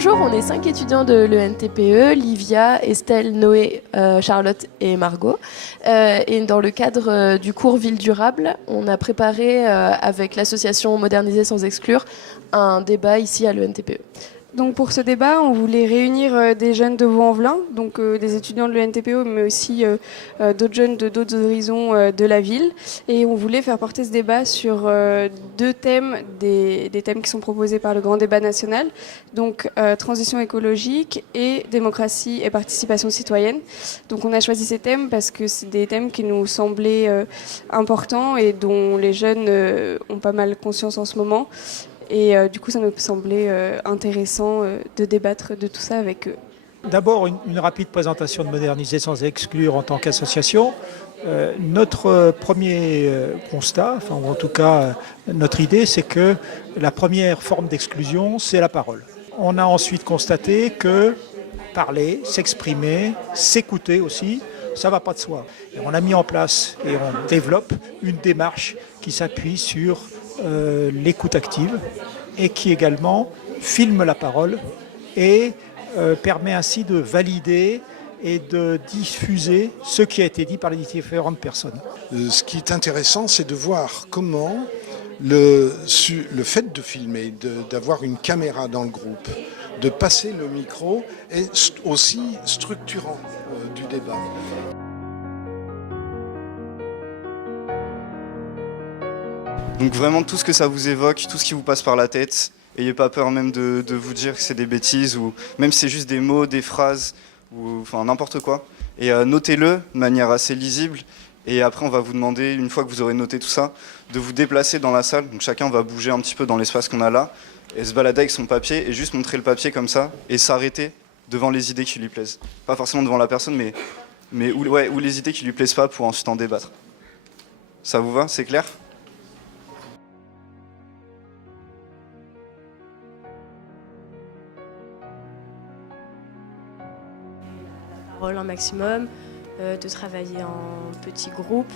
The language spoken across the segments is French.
Bonjour, on est 5 étudiants de l'ENTPE, Livia, Estelle, Noé, Charlotte et Margot. Et dans le cadre du cours Ville durable, on a préparé avec l'association Moderniser sans exclure un débat ici à l'ENTPE. Donc pour ce débat, on voulait réunir des jeunes de Vaux-en-Velin, donc des étudiants de l'ENTPE, mais aussi d'autres jeunes de d'autres horizons de la ville. Et on voulait faire porter ce débat sur deux thèmes, des thèmes qui sont proposés par le Grand Débat National, donc transition écologique et démocratie et participation citoyenne. Donc on a choisi ces thèmes parce que c'est des thèmes qui nous semblaient importants et dont les jeunes ont pas mal conscience en ce moment. Et du coup, ça nous semblait intéressant de débattre de tout ça avec eux. D'abord, une rapide présentation de Moderniser sans exclure en tant qu'association. Notre premier constat, ou en tout cas notre idée, c'est que la première forme d'exclusion, c'est la parole. On a ensuite constaté que parler, s'exprimer, s'écouter aussi, ça ne va pas de soi. Et on a mis en place et on développe une démarche qui s'appuie sur l'écoute active et qui également filme la parole et permet ainsi de valider et de diffuser ce qui a été dit par les différentes personnes. Ce qui est intéressant, c'est de voir comment le fait de filmer, d'avoir une caméra dans le groupe, de passer le micro est aussi structurant du débat. Donc vraiment tout ce que ça vous évoque, tout ce qui vous passe par la tête, n'ayez pas peur même de vous dire que c'est des bêtises ou même si c'est juste des mots, des phrases ou enfin n'importe quoi. Et notez-le de manière assez lisible et après on va vous demander, une fois que vous aurez noté tout ça, de vous déplacer dans la salle. Donc chacun va bouger un petit peu dans l'espace qu'on a là et se balader avec son papier et juste montrer le papier comme ça et s'arrêter devant les idées qui lui plaisent. Pas forcément devant la personne mais où les idées qui lui plaisent pas pour ensuite en débattre. Ça vous va? C'est clair? Un maximum, de travailler en petits groupes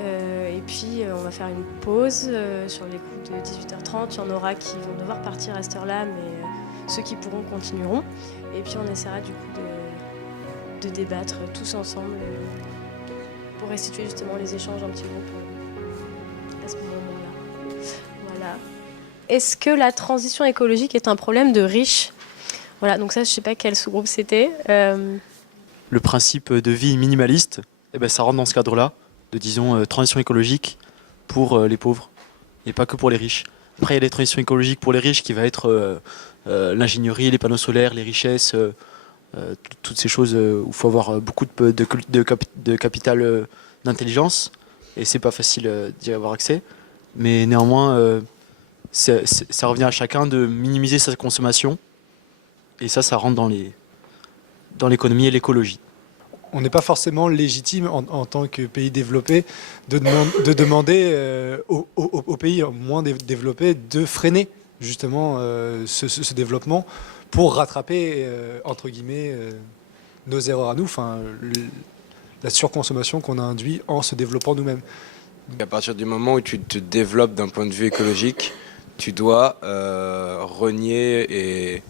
et puis on va faire une pause sur les coups de 18h30. Il y en aura qui vont devoir partir à cette heure-là, mais ceux qui pourront continueront. Et puis on essaiera du coup de débattre tous ensemble pour restituer justement les échanges en petits groupes à ce moment-là. Voilà. Est-ce que la transition écologique est un problème de riches? Voilà, donc ça je ne sais pas quel sous-groupe c'était. Le principe de vie minimaliste, ça rentre dans ce cadre-là, de disons transition écologique pour les pauvres et pas que pour les riches. Après, il y a des transitions écologiques pour les riches qui va être l'ingénierie, les panneaux solaires, les richesses, toutes ces choses où il faut avoir beaucoup de capital d'intelligence et c'est pas facile d'y avoir accès. Mais néanmoins, ça revient à chacun de minimiser sa consommation et ça rentre dans l'économie et l'écologie. On n'est pas forcément légitime en tant que pays développé de demander aux pays moins développés de freiner justement ce développement pour rattraper, entre guillemets, nos erreurs à nous, la surconsommation qu'on a induit en se développant nous-mêmes. À partir du moment où tu te développes d'un point de vue écologique, tu dois renier et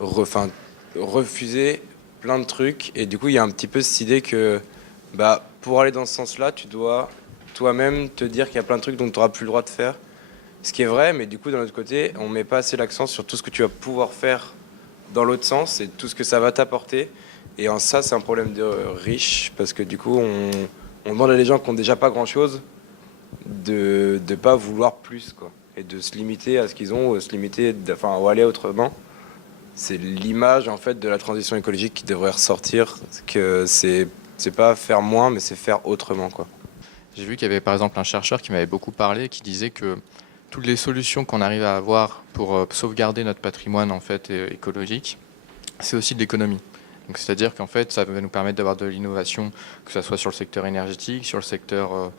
refuser plein de trucs et du coup il y a un petit peu cette idée que pour aller dans ce sens-là, tu dois toi-même te dire qu'il y a plein de trucs dont tu n'auras plus le droit de faire. Ce qui est vrai, mais du coup d'un autre côté, on met pas assez l'accent sur tout ce que tu vas pouvoir faire dans l'autre sens et tout ce que ça va t'apporter. Et en ça, c'est un problème de riche parce que du coup, on demande à les gens qui n'ont déjà pas grand-chose de pas vouloir plus, quoi, et de se limiter à ce qu'ils ont, ou aller autrement. C'est l'image en fait de la transition écologique qui devrait ressortir, que c'est pas faire moins, mais c'est faire autrement, quoi. J'ai vu qu'il y avait par exemple un chercheur qui m'avait beaucoup parlé, qui disait que toutes les solutions qu'on arrive à avoir pour sauvegarder notre patrimoine en fait écologique, c'est aussi de l'économie. Donc c'est-à-dire qu'en fait, ça va nous permettre d'avoir de l'innovation, que ce soit sur le secteur énergétique, sur le secteur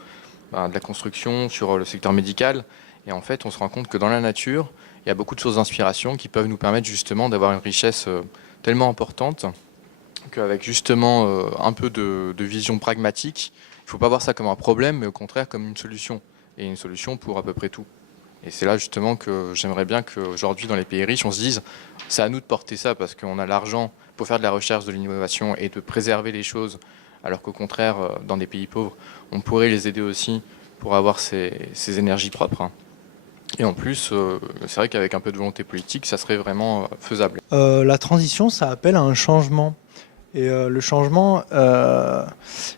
de la construction, sur le secteur médical. Et en fait, on se rend compte que dans la nature, il y a beaucoup de sources d'inspiration qui peuvent nous permettre justement d'avoir une richesse tellement importante qu'avec justement un peu de vision pragmatique, il ne faut pas voir ça comme un problème, mais au contraire comme une solution. Et une solution pour à peu près tout. Et c'est là justement que j'aimerais bien qu'aujourd'hui dans les pays riches, on se dise c'est à nous de porter ça parce qu'on a l'argent pour faire de la recherche, de l'innovation et de préserver les choses, alors qu'au contraire, dans des pays pauvres, on pourrait les aider aussi pour avoir ces énergies propres. Et en plus, c'est vrai qu'avec un peu de volonté politique, ça serait vraiment faisable. La transition, ça appelle à un changement. Et le changement,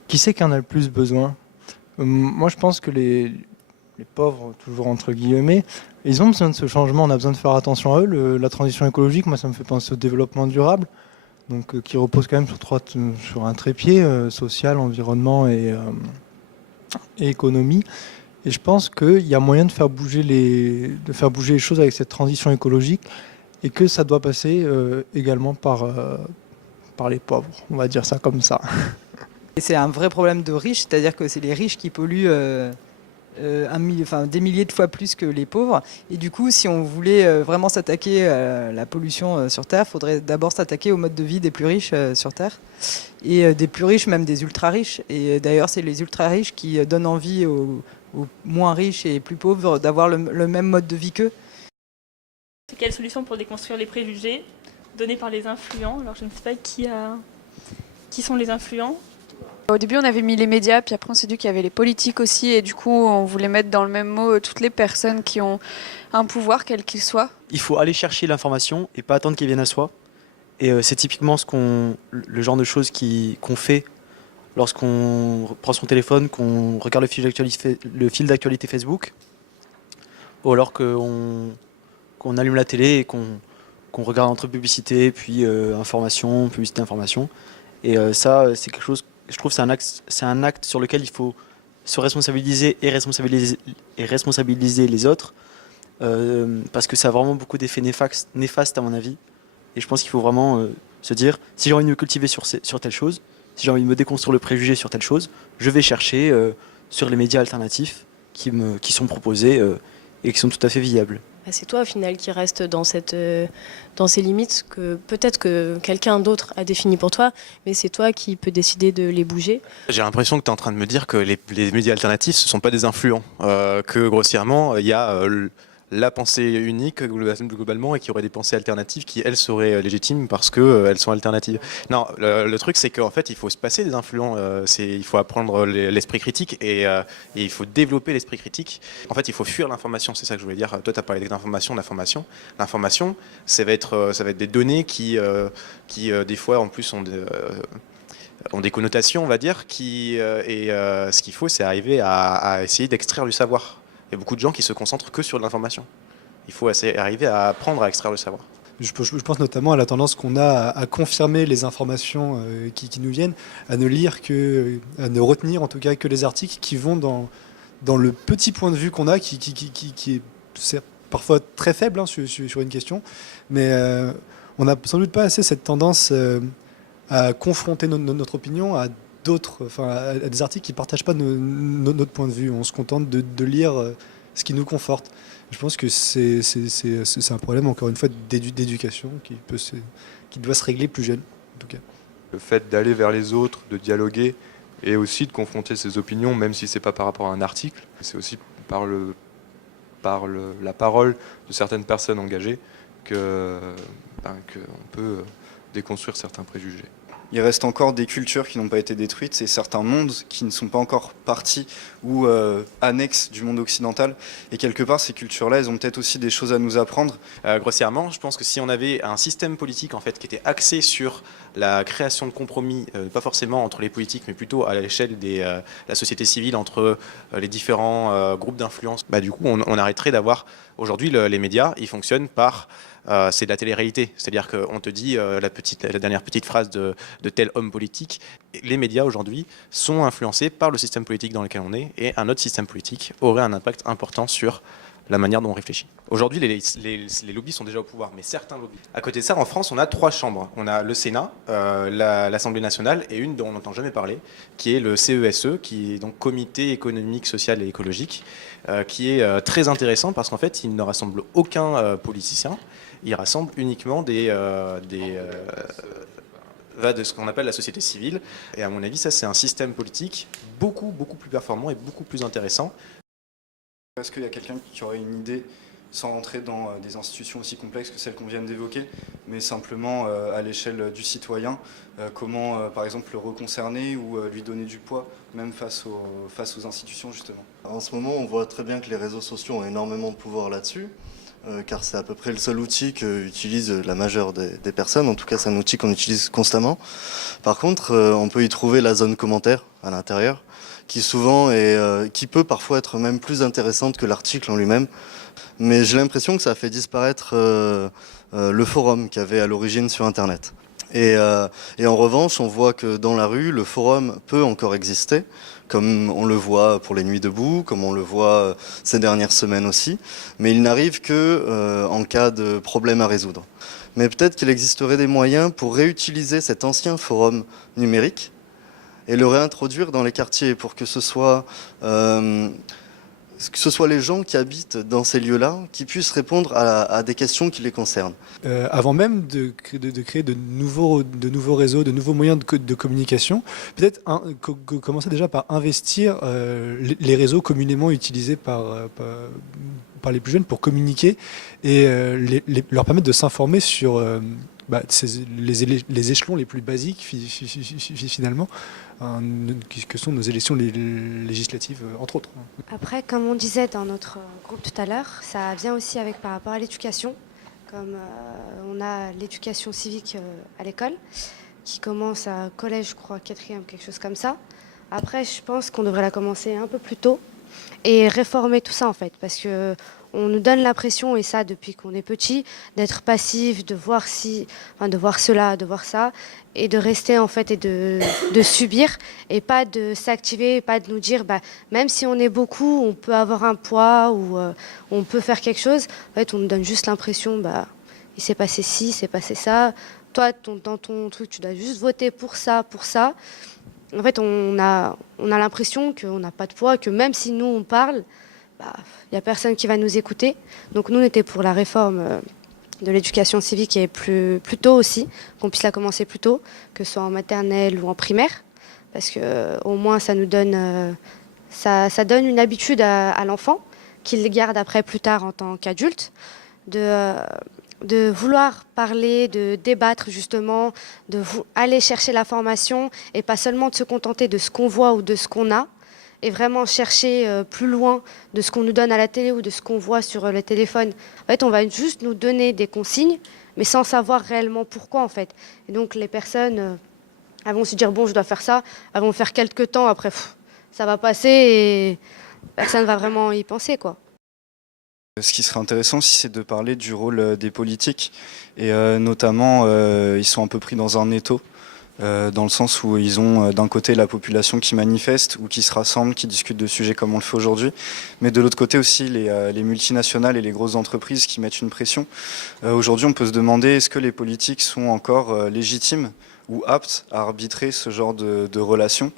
qui c'est qui en a le plus besoin? Moi, je pense que les pauvres, toujours entre guillemets, ils ont besoin de ce changement. On a besoin de faire attention à eux. La transition écologique, moi, ça me fait penser au développement durable, donc qui repose quand même sur un trépied social, environnement et économie. Et je pense qu'il y a moyen de faire bouger les choses avec cette transition écologique et que ça doit passer également par les pauvres, on va dire ça comme ça. Et c'est un vrai problème de riches, c'est-à-dire que c'est les riches qui polluent des milliers de fois plus que les pauvres. Et du coup, si on voulait vraiment s'attaquer à la pollution sur Terre, il faudrait d'abord s'attaquer au mode de vie des plus riches sur Terre. Et des plus riches, même des ultra-riches. Et d'ailleurs, c'est les ultra-riches qui donnent envie aux moins riches et plus pauvres d'avoir le même mode de vie qu'eux. Quelle solution pour déconstruire les préjugés donnés par les influents? Alors je ne sais pas qui sont les influents. Au début, on avait mis les médias, puis après on s'est dit qu'il y avait les politiques aussi, et du coup, on voulait mettre dans le même mot toutes les personnes qui ont un pouvoir, quel qu'il soit. Il faut aller chercher l'information et pas attendre qu'elle vienne à soi. Et c'est typiquement le genre de choses qu'on fait lorsqu'on prend son téléphone, qu'on regarde le fil d'actualité Facebook, ou alors qu'on allume la télé et qu'on regarde entre publicité, puis information, publicité, information. Et ça, c'est quelque chose, je trouve, c'est un acte sur lequel il faut se responsabiliser et responsabiliser les autres, parce que ça a vraiment beaucoup d'effets néfastes à mon avis. Et je pense qu'il faut vraiment se dire, si j'ai envie de me cultiver sur telle chose, si j'ai envie de me déconstruire le préjugé sur telle chose, je vais chercher sur les médias alternatifs qui sont proposés et qui sont tout à fait viables. C'est toi au final qui reste dans ces limites que peut-être que quelqu'un d'autre a définies pour toi, mais c'est toi qui peux décider de les bouger. J'ai l'impression que tu es en train de me dire que les médias alternatifs, ce ne sont pas des influents, que grossièrement, il y a la pensée unique globalement et qu'il y aurait des pensées alternatives qui, elles, seraient légitimes parce qu'elles sont alternatives. Non, le truc, c'est qu'en fait, il faut se passer des influents. Il faut apprendre l'esprit critique et il faut développer l'esprit critique. En fait, il faut fuir l'information, c'est ça que je voulais dire. Toi, tu as parlé d'information. L'information, ça va être des données qui des fois, en plus, ont des connotations, on va dire, ce qu'il faut, c'est arriver à essayer d'extraire du savoir. Il y a beaucoup de gens qui se concentrent que sur l'information. Il faut arriver à apprendre à extraire le savoir. Je pense notamment à la tendance qu'on a à confirmer les informations qui nous viennent, à ne retenir en tout cas que les articles qui vont dans le petit point de vue qu'on a, qui est parfois très faible sur une question, mais on n'a sans doute pas assez cette tendance à confronter notre opinion à des articles qui ne partagent pas notre point de vue. On se contente de lire ce qui nous conforte. Je pense que c'est un problème, encore une fois, d'éducation qui doit se régler plus jeune, en tout cas. Le fait d'aller vers les autres, de dialoguer, et aussi de confronter ses opinions, même si ce n'est pas par rapport à un article, c'est aussi par la parole de certaines personnes engagées qu'on peut déconstruire certains préjugés. Il reste encore des cultures qui n'ont pas été détruites, c'est certains mondes qui ne sont pas encore partis ou annexes du monde occidental. Et quelque part, ces cultures-là, elles ont peut-être aussi des choses à nous apprendre. Grossièrement, je pense que si on avait un système politique en fait, qui était axé sur la création de compromis, pas forcément entre les politiques, mais plutôt à l'échelle de la société civile, entre les différents groupes d'influence, du coup, on arrêterait d'avoir... Aujourd'hui, les médias, ils fonctionnent par... c'est de la télé-réalité, c'est-à-dire qu'on te dit la dernière petite phrase de tel homme politique. Les médias aujourd'hui sont influencés par le système politique dans lequel on est, et un autre système politique aurait un impact important sur la manière dont on réfléchit. Aujourd'hui, les lobbies sont déjà au pouvoir, mais certains lobbies. À côté de ça, en France, on a 3 chambres. On a le Sénat, l'Assemblée nationale, et une dont on n'entend jamais parler, qui est le CESE, qui est donc Comité économique, social et écologique, qui est très intéressant parce qu'en fait, il ne rassemble aucun politicien. Il rassemble uniquement de ce qu'on appelle la société civile. Et à mon avis, ça, c'est un système politique beaucoup plus performant et beaucoup plus intéressant Est-ce qu'il y a quelqu'un qui aurait une idée, sans rentrer dans des institutions aussi complexes que celles qu'on vient d'évoquer, mais simplement à l'échelle du citoyen, comment par exemple le reconcerner ou lui donner du poids, même face aux institutions justement? En ce moment, on voit très bien que les réseaux sociaux ont énormément de pouvoir là-dessus, car c'est à peu près le seul outil qu'utilise la majeure des personnes. En tout cas, c'est un outil qu'on utilise constamment. Par contre, on peut y trouver la zone commentaire à l'intérieur, qui souvent qui peut parfois être même plus intéressante que l'article en lui-même. Mais j'ai l'impression que ça a fait disparaître le forum qu'il y avait à l'origine sur Internet. Et en revanche, on voit que dans la rue, le forum peut encore exister, comme on le voit pour les Nuits debout, comme on le voit ces dernières semaines aussi, mais il n'arrive que en cas de problème à résoudre. Mais peut-être qu'il existerait des moyens pour réutiliser cet ancien forum numérique et le réintroduire dans les quartiers pour que ce soit les gens qui habitent dans ces lieux-là qui puissent répondre à des questions qui les concernent. Avant même de créer de nouveaux réseaux, de nouveaux moyens de communication, peut-être commencer déjà par investir les réseaux communément utilisés par les plus jeunes pour communiquer et leur permettre de s'informer sur les échelons les plus basiques finalement, que sont nos élections législatives, entre autres. Après, comme on disait dans notre groupe tout à l'heure, ça vient aussi avec par rapport à l'éducation. Comme on a l'éducation civique à l'école, qui commence à collège, je crois, 4e, quelque chose comme ça. Après, je pense qu'on devrait la commencer un peu plus tôt et réformer tout ça, en fait, parce que on nous donne l'impression, et ça depuis qu'on est petit, d'être passif, de voir cela, de voir ça, et de rester en fait et de subir, et pas de s'activer, pas de nous dire, même si on est beaucoup, on peut avoir un poids ou on peut faire quelque chose. En fait, on nous donne juste l'impression, il s'est passé ci, il s'est passé ça. Toi, dans ton truc, tu dois juste voter pour ça, pour ça. En fait, on a l'impression qu'on n'a pas de poids, que même si nous on parle, il n'y a personne qui va nous écouter. Donc nous, on était pour la réforme de l'éducation civique et plus tôt aussi, qu'on puisse la commencer plus tôt, que ce soit en maternelle ou en primaire, parce que au moins ça nous donne, ça donne une habitude à l'enfant, qu'il garde après plus tard en tant qu'adulte, de vouloir parler, de débattre justement, aller chercher la formation et pas seulement de se contenter de ce qu'on voit ou de ce qu'on a, et vraiment chercher plus loin de ce qu'on nous donne à la télé ou de ce qu'on voit sur le téléphone. En fait, on va juste nous donner des consignes, mais sans savoir réellement pourquoi, en fait. Et donc, les personnes, elles vont se dire, bon, je dois faire ça, elles vont faire quelques temps, après, ça va passer et personne ne va vraiment y penser, quoi. Ce qui serait intéressant aussi, c'est de parler du rôle des politiques, et notamment, ils sont un peu pris dans un étau. Dans le sens où ils ont d'un côté la population qui manifeste ou qui se rassemble, qui discute de sujets comme on le fait aujourd'hui, mais de l'autre côté aussi les multinationales et les grosses entreprises qui mettent une pression. Aujourd'hui, on peut se demander, est-ce que les politiques sont encore légitimes ou aptes à arbitrer ce genre de relations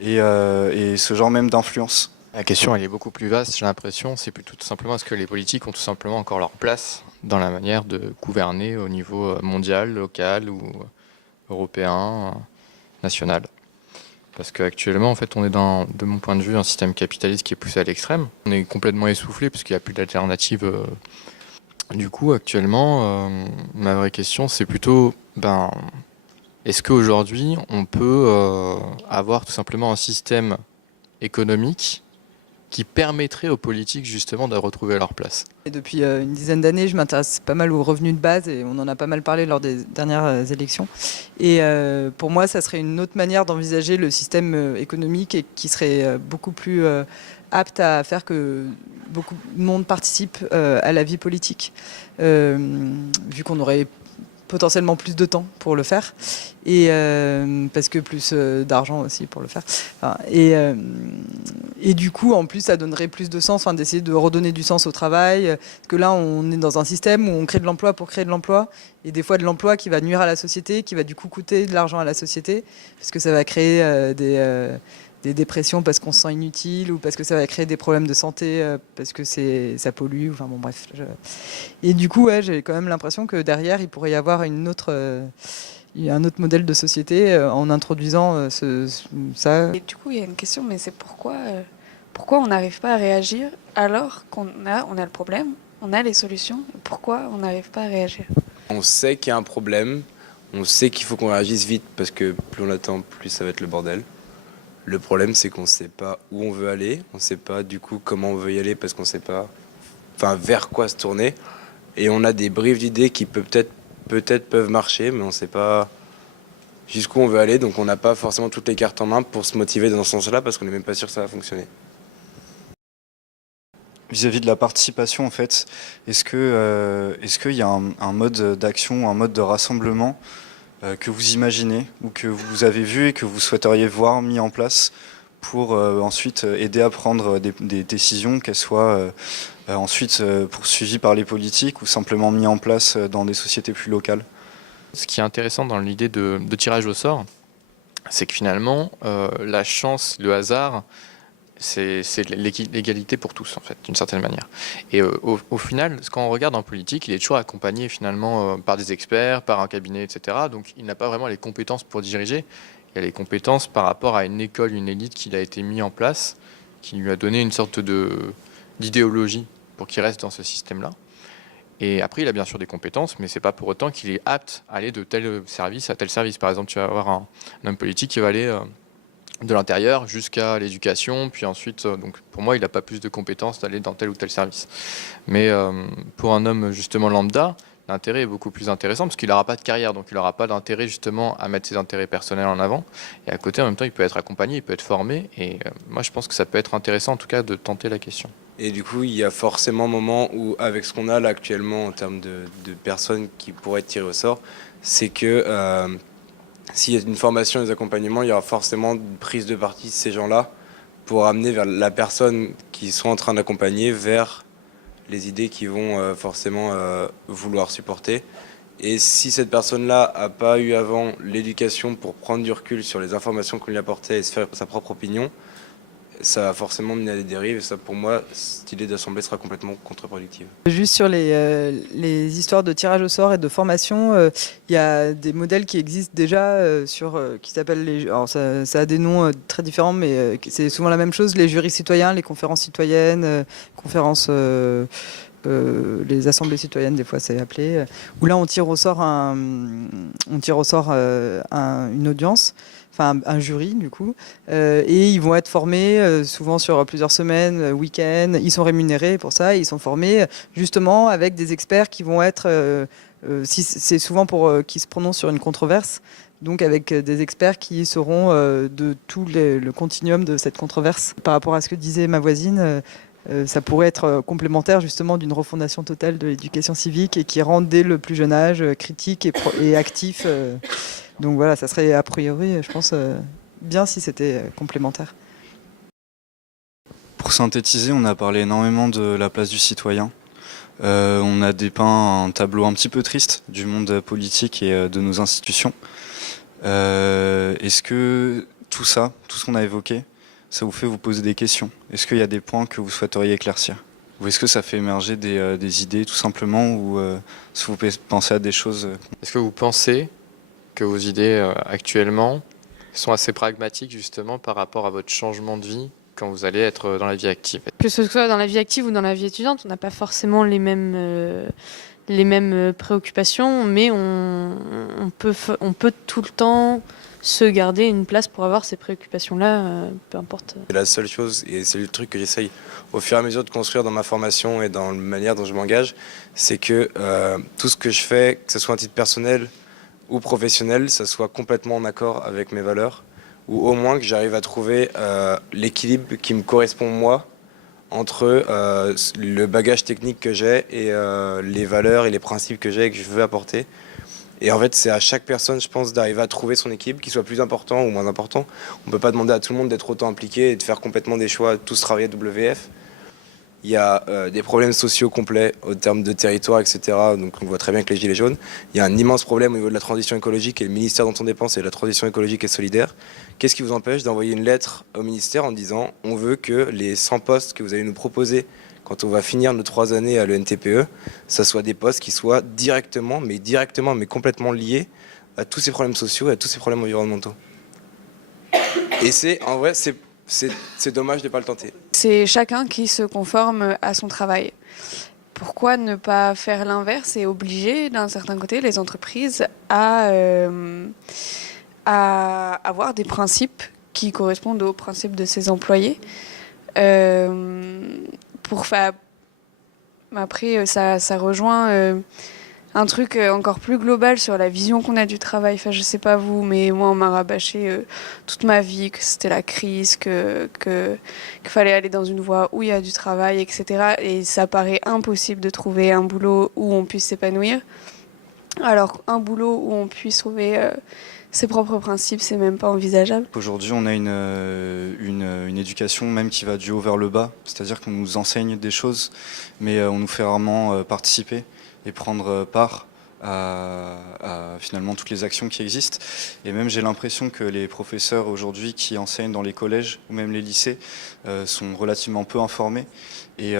et ce genre même d'influence? La question, elle est beaucoup plus vaste, j'ai l'impression. C'est plutôt tout simplement, est-ce que les politiques ont tout simplement encore leur place dans la manière de gouverner au niveau mondial, local ou européen, national. Parce qu'actuellement, en fait, on est dans, de mon point de vue, un système capitaliste qui est poussé à l'extrême. On est complètement essoufflé parce qu'il n'y a plus d'alternative. Du coup, actuellement, ma vraie question, c'est plutôt, est-ce qu'aujourd'hui, on peut avoir tout simplement un système économique qui permettrait aux politiques justement de retrouver leur place? Et depuis une dizaine d'années, je m'intéresse pas mal aux revenus de base et on en a pas mal parlé lors des dernières élections. Et pour moi, ça serait une autre manière d'envisager le système économique et qui serait beaucoup plus apte à faire que beaucoup de monde participe à la vie politique, vu qu'on aurait potentiellement plus de temps pour le faire et parce que plus d'argent aussi pour le faire. Et du coup, en plus, ça donnerait plus de sens, d'essayer de redonner du sens au travail. Parce que là, on est dans un système où on crée de l'emploi pour créer de l'emploi, et des fois de l'emploi qui va nuire à la société, qui va du coup coûter de l'argent à la société, parce que ça va créer des dépressions parce qu'on se sent inutile, ou parce que ça va créer des problèmes de santé parce que ça pollue. Enfin bon, bref. Et du coup, j'ai quand même l'impression que derrière, il pourrait y avoir un autre modèle de société en introduisant ça. Et du coup, il y a une question, mais c'est pourquoi pourquoi on n'arrive pas à réagir alors qu'on on a le problème, on a les solutions, pourquoi on n'arrive pas à réagir? On sait qu'il y a un problème, on sait qu'il faut qu'on réagisse vite parce que plus on attend, plus ça va être le bordel. Le problème, c'est qu'on ne sait pas où on veut aller, on ne sait pas du coup comment on veut y aller parce qu'on ne sait pas vers quoi se tourner. Et on a des briefs d'idées qui peut-être peuvent marcher, mais on ne sait pas jusqu'où on veut aller, donc on n'a pas forcément toutes les cartes en main pour se motiver dans ce sens-là parce qu'on n'est même pas sûr que ça va fonctionner. Vis-à-vis de la participation, en fait, est-ce qu'il y a un mode d'action, un mode de rassemblement que vous imaginez ou que vous avez vu et que vous souhaiteriez voir mis en place pour ensuite aider à prendre des décisions, qu'elles soient ensuite poursuivies par les politiques ou simplement mis en place dans des sociétés plus locales? Ce qui est intéressant dans l'idée de tirage au sort, c'est que finalement, la chance, le hasard, c'est l'égalité pour tous, en fait, d'une certaine manière. Et au final, quand on regarde en politique, il est toujours accompagné finalement par des experts, par un cabinet, etc. Donc il n'a pas vraiment les compétences pour diriger. Il a les compétences par rapport à une école, une élite qu'il a été mis en place, qui lui a donné une sorte d'idéologie pour qu'il reste dans ce système-là. Et après, il a bien sûr des compétences, mais c'est pas pour autant qu'il est apte à aller de tel service à tel service. Par exemple, tu vas avoir un homme politique qui va aller de l'intérieur jusqu'à l'éducation, puis ensuite, donc pour moi, il n'a pas plus de compétences d'aller dans tel ou tel service. Mais pour un homme justement lambda, l'intérêt est beaucoup plus intéressant parce qu'il n'aura pas de carrière, donc il n'aura pas d'intérêt justement à mettre ses intérêts personnels en avant. Et à côté, en même temps, il peut être accompagné, il peut être formé. Et moi, je pense que ça peut être intéressant, en tout cas, de tenter la question. Et du coup, il y a forcément un moment où, avec ce qu'on a là actuellement en termes de personnes qui pourraient être tirées au sort, c'est que s'il y a une formation et des accompagnements, il y aura forcément une prise de parti de ces gens-là pour amener vers la personne qui sont en train d'accompagner vers les idées qu'ils vont forcément vouloir supporter. Et si cette personne-là n'a pas eu avant l'éducation pour prendre du recul sur les informations qu'on lui apportait et se faire sa propre opinion, ça va forcément mener à des dérives. Et ça, pour moi, cette idée d'assemblée sera complètement contre-productive. Juste sur les histoires de tirage au sort et de formation, il y a des modèles qui existent déjà qui s'appellent les. Alors ça a des noms très différents, mais c'est souvent la même chose. Les jurys citoyens, les conférences citoyennes, les assemblées citoyennes, des fois c'est appelé. Où là on tire au sort une audience. Enfin un jury du coup, et ils vont être formés souvent sur plusieurs semaines, week-ends, ils sont rémunérés pour ça, ils sont formés justement avec des experts qui vont être, c'est souvent pour qui se prononcent sur une controverse, donc avec des experts qui seront de tout le continuum de cette controverse. Par rapport à ce que disait ma voisine, ça pourrait être complémentaire justement d'une refondation totale de l'éducation civique et qui rend dès le plus jeune âge critique et actif. Donc voilà, ça serait a priori, je pense, bien si c'était complémentaire. Pour synthétiser, on a parlé énormément de la place du citoyen. On a dépeint un tableau un petit peu triste du monde politique et de nos institutions. Est-ce que tout ça, tout ce qu'on a évoqué, ça vous fait vous poser des questions? Est-ce qu'il y a des points que vous souhaiteriez éclaircir? Ou est-ce que ça fait émerger des idées tout simplement? Ou est-ce que vous pensez à des choses? Est-ce que vous pensez que vos idées actuellement sont assez pragmatiques justement par rapport à votre changement de vie quand vous allez être dans la vie active? Que ce soit dans la vie active ou dans la vie étudiante, on n'a pas forcément les mêmes préoccupations, mais on peut tout le temps se garder une place pour avoir ces préoccupations-là, peu importe. La seule chose, et c'est le truc que j'essaye au fur et à mesure de construire dans ma formation et dans la manière dont je m'engage, c'est que tout ce que je fais, que ce soit à titre personnel ou professionnel, ça soit complètement en accord avec mes valeurs, ou au moins que j'arrive à trouver l'équilibre qui me correspond moi entre le bagage technique que j'ai et les valeurs et les principes que j'ai et que je veux apporter. Et en fait, c'est à chaque personne, je pense, d'arriver à trouver son équilibre, qu'il soit plus important ou moins important. On ne peut pas demander à tout le monde d'être autant impliqué et de faire complètement des choix, tous travailler WF. Il y a des problèmes sociaux complets au terme de territoire, etc. Donc on voit très bien que les Gilets jaunes. Il y a un immense problème au niveau de la transition écologique et le ministère dont on dépend, c'est la transition écologique et solidaire. Qu'est-ce qui vous empêche d'envoyer une lettre au ministère en disant on veut que les 100 postes que vous allez nous proposer quand on va finir nos 3 années à l'ENTPE, ça soit des postes qui soient directement, mais complètement liés à tous ces problèmes sociaux et à tous ces problèmes environnementaux. Et c'est, en vrai, c'est c'est dommage de ne pas le tenter. C'est chacun qui se conforme à son travail. Pourquoi ne pas faire l'inverse et obliger, d'un certain côté, les entreprises à avoir des principes qui correspondent aux principes de ses employés Après, ça rejoint un truc encore plus global sur la vision qu'on a du travail. Enfin, je sais pas vous, mais moi, on m'a rabâché toute ma vie que c'était la crise, qu'il fallait aller dans une voie où il y a du travail, etc. Et ça paraît impossible de trouver un boulot où on puisse s'épanouir. Alors, un boulot où on puisse trouver ses propres principes, c'est même pas envisageable. Aujourd'hui, on a une éducation même qui va du haut vers le bas, c'est-à-dire qu'on nous enseigne des choses, mais on nous fait rarement participer et prendre part à finalement toutes les actions qui existent. Et même j'ai l'impression que les professeurs aujourd'hui qui enseignent dans les collèges ou même les lycées sont relativement peu informés. Et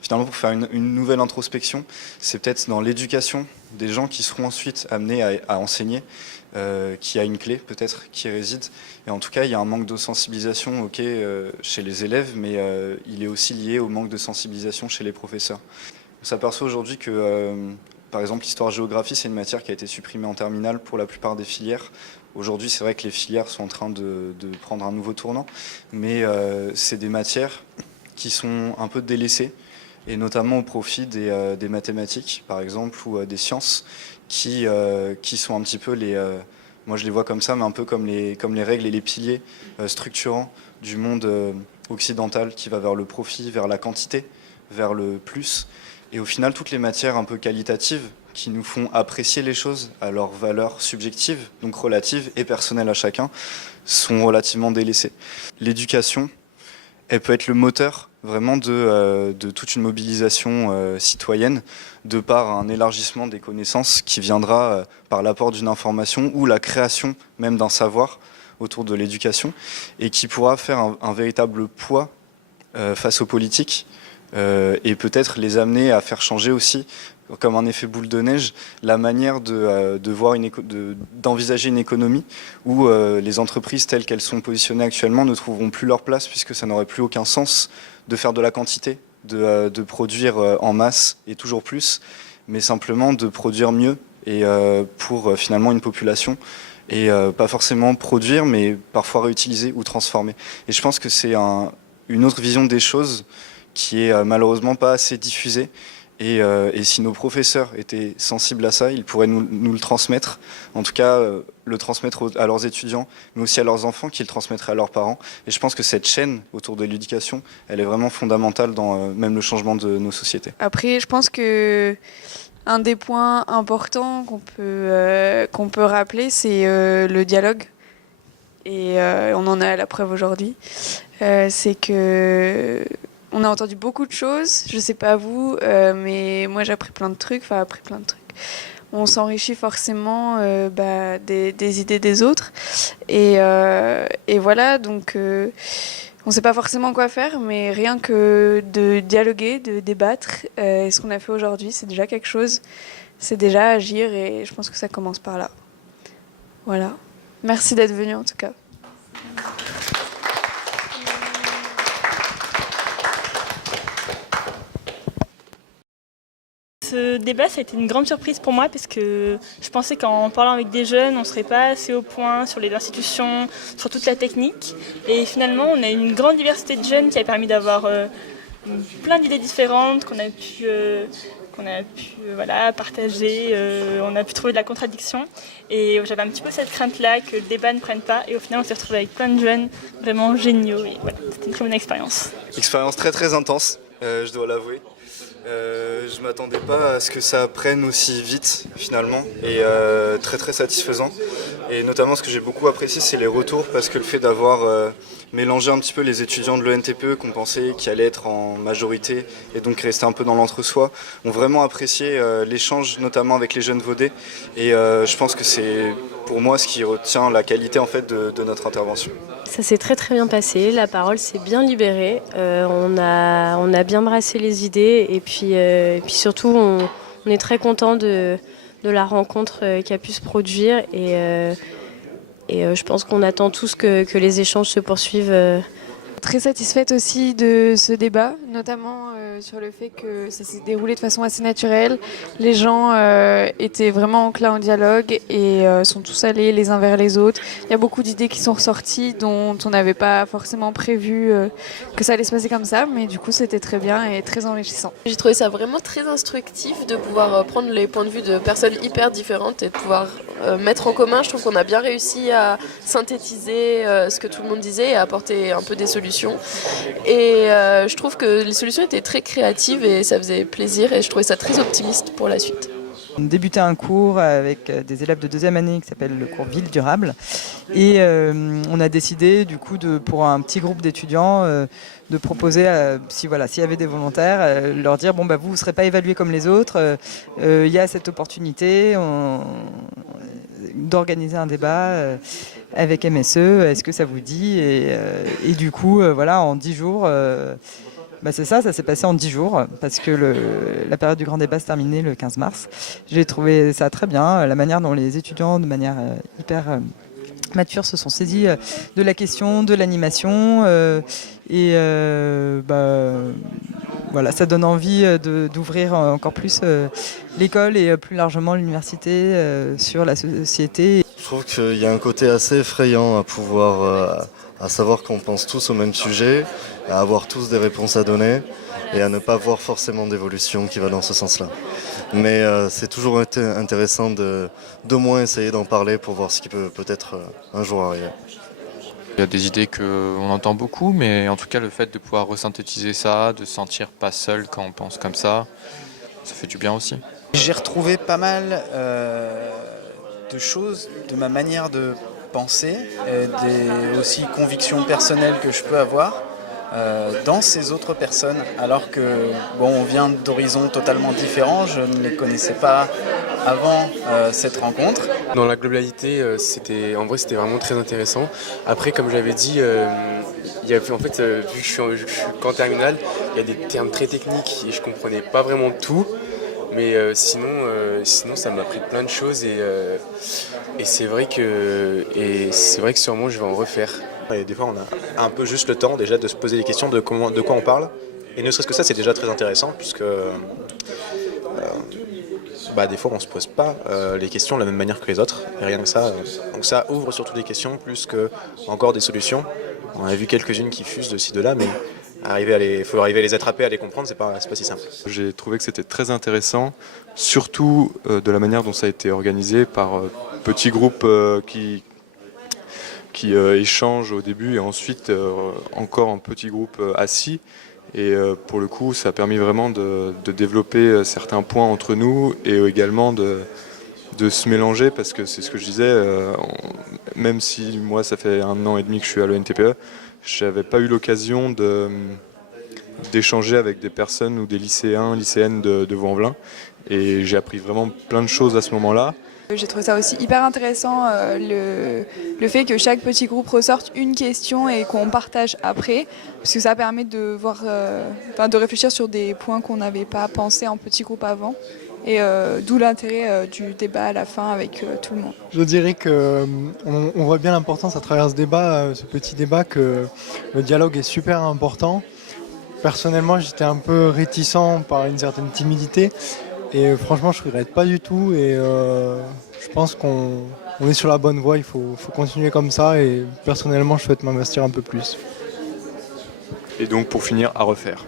finalement, pour faire une nouvelle introspection, c'est peut-être dans l'éducation des gens qui seront ensuite amenés à enseigner, qui a une clé peut-être qui réside. Et en tout cas, il y a un manque de sensibilisation chez les élèves, mais il est aussi lié au manque de sensibilisation chez les professeurs. On s'aperçoit aujourd'hui que, par exemple, l'histoire-géographie, c'est une matière qui a été supprimée en terminale pour la plupart des filières. Aujourd'hui, c'est vrai que les filières sont en train de prendre un nouveau tournant, mais c'est des matières qui sont un peu délaissées, et notamment au profit des mathématiques, par exemple, ou des sciences, qui sont un petit peu moi je les vois comme ça, mais un peu comme les règles et les piliers structurants du monde occidental, qui va vers le profit, vers la quantité, vers le plus. Et au final, toutes les matières un peu qualitatives qui nous font apprécier les choses à leur valeur subjective, donc relative et personnelle à chacun, sont relativement délaissées. L'éducation, elle peut être le moteur vraiment de toute une mobilisation citoyenne, de par un élargissement des connaissances qui viendra par l'apport d'une information ou la création même d'un savoir autour de l'éducation, et qui pourra faire un véritable poids face aux politiques, et peut-être les amener à faire changer aussi, comme un effet boule de neige, la manière d'envisager une économie où les entreprises telles qu'elles sont positionnées actuellement ne trouveront plus leur place, puisque ça n'aurait plus aucun sens de faire de la quantité, de produire en masse et toujours plus, mais simplement de produire mieux et pour finalement une population, et pas forcément produire, mais parfois réutiliser ou transformer. Et je pense que c'est une autre vision des choses qui est malheureusement pas assez diffusée. Et si nos professeurs étaient sensibles à ça, ils pourraient nous le transmettre, en tout cas le transmettre à leurs étudiants, mais aussi à leurs enfants, qui le transmettraient à leurs parents. Et je pense que cette chaîne autour de l'éducation, elle est vraiment fondamentale dans même le changement de nos sociétés. Après, je pense que un des points importants qu'on peut rappeler, c'est le dialogue. Et on en a la preuve aujourd'hui. C'est que on a entendu beaucoup de choses, je sais pas vous, mais moi j'ai appris plein de trucs, On s'enrichit forcément des idées des autres. Et voilà, donc on sait pas forcément quoi faire, mais rien que de dialoguer, de débattre, et ce qu'on a fait aujourd'hui, c'est déjà quelque chose. C'est déjà agir, et je pense que ça commence par là. Voilà. Merci d'être venu en tout cas. Ce débat, ça a été une grande surprise pour moi parce que je pensais qu'en parlant avec des jeunes, on ne serait pas assez au point sur les institutions, sur toute la technique. Et finalement, on a une grande diversité de jeunes qui a permis d'avoir plein d'idées différentes qu'on a pu partager. On a pu trouver de la contradiction. Et j'avais un petit peu cette crainte-là que le débat ne prenne pas. Et au final, on s'est retrouvé avec plein de jeunes vraiment géniaux. Et voilà, c'était une très bonne expérience. Expérience très très intense, je dois l'avouer. Je m'attendais pas à ce que ça prenne aussi vite finalement, et très très satisfaisant. Et notamment ce que j'ai beaucoup apprécié, c'est les retours, parce que le fait d'avoir mélangé un petit peu les étudiants de l'ENTPE qu'on pensait qui allaient être en majorité et donc rester un peu dans l'entre-soi, ont vraiment apprécié l'échange, notamment avec les jeunes Vaudais. Et je pense que c'est pour moi ce qui retient la qualité en fait de notre intervention. Ça s'est très très bien passé, la parole s'est bien libérée, on a bien brassé les idées, et puis surtout on est très content de la rencontre qui a pu se produire, et Et je pense qu'on attend tous que les échanges se poursuivent. Très satisfaite aussi de ce débat, notamment sur le fait que ça s'est déroulé de façon assez naturelle. Les gens étaient vraiment enclins au dialogue et sont tous allés les uns vers les autres. Il y a beaucoup d'idées qui sont ressorties dont on n'avait pas forcément prévu que ça allait se passer comme ça, mais du coup c'était très bien et très enrichissant. J'ai trouvé ça vraiment très instructif de pouvoir prendre les points de vue de personnes hyper différentes et de pouvoir mettre en commun. Je trouve qu'on a bien réussi à synthétiser ce que tout le monde disait et à apporter un peu des solutions. Et je trouve que les solutions étaient très créatives et ça faisait plaisir et je trouvais ça très optimiste pour la suite. On débutait un cours avec des élèves de 2e année qui s'appelle le cours Ville durable et on a décidé du coup pour un petit groupe d'étudiants de proposer, s'il y avait des volontaires, leur dire vous ne serez pas évalués comme les autres, il y a cette opportunité d'organiser un débat avec MSE, est-ce que ça vous dit et du coup en 10 jours c'est ça s'est passé en 10 jours parce que la période du grand débat se terminait le 15 mars. J'ai trouvé ça très bien, la manière dont les étudiants de manière hyper mature se sont saisis de la question, de l'animation ça donne envie d'ouvrir encore plus l'école et plus largement l'université sur la société. Je trouve qu'il y a un côté assez effrayant à pouvoir, à savoir qu'on pense tous au même sujet, à avoir tous des réponses à donner et à ne pas voir forcément d'évolution qui va dans ce sens-là. Mais c'est toujours intéressant d'au moins essayer d'en parler pour voir ce qui peut peut-être un jour arriver. Il y a des idées qu'on entend beaucoup, mais en tout cas le fait de pouvoir resynthétiser ça, de se sentir pas seul quand on pense comme ça fait du bien aussi. J'ai retrouvé pas mal de choses de ma manière de penser, des aussi convictions personnelles que je peux avoir dans ces autres personnes, alors que on vient d'horizons totalement différents, je ne les connaissais pas avant cette rencontre. Dans la globalité, c'était vraiment très intéressant. Après, comme j'avais dit, vu que je suis qu'en terminale, il y a des termes très techniques et je comprenais pas vraiment tout. Mais sinon, ça m'a appris plein de choses et c'est vrai que sûrement je vais en refaire. Et des fois, on a un peu juste le temps déjà de se poser des questions de quoi on parle. Et ne serait-ce que ça, c'est déjà très intéressant puisque des fois, on se pose pas les questions de la même manière que les autres. Et rien que ça, donc ça ouvre surtout des questions plus que encore des solutions. On a vu quelques-unes qui fusent de ci de là, mais il faut arriver à les attraper, à les comprendre, c'est pas si simple. J'ai trouvé que c'était très intéressant, surtout de la manière dont ça a été organisé par petits groupes qui échangent au début et ensuite encore en petits groupes assis. Et pour le coup, ça a permis vraiment de développer certains points entre nous et également de se mélanger parce que c'est ce que je disais, même si moi ça fait 1 an et demi que je suis à l'ENTPE, je n'avais pas eu l'occasion d'échanger avec des personnes ou des lycéennes de Vaux-en-Velin et j'ai appris vraiment plein de choses à ce moment-là. J'ai trouvé ça aussi hyper intéressant, le fait que chaque petit groupe ressorte une question et qu'on partage après, parce que ça permet de réfléchir sur des points qu'on n'avait pas pensé en petit groupe avant. Et d'où l'intérêt du débat à la fin avec tout le monde. Je dirais qu'on voit bien l'importance à travers ce débat, ce petit débat, que le dialogue est super important. Personnellement, j'étais un peu réticent par une certaine timidité et franchement, je ne regrette pas du tout et je pense qu'on est sur la bonne voie, il faut continuer comme ça et personnellement, je souhaite m'investir un peu plus. Et donc pour finir, à refaire.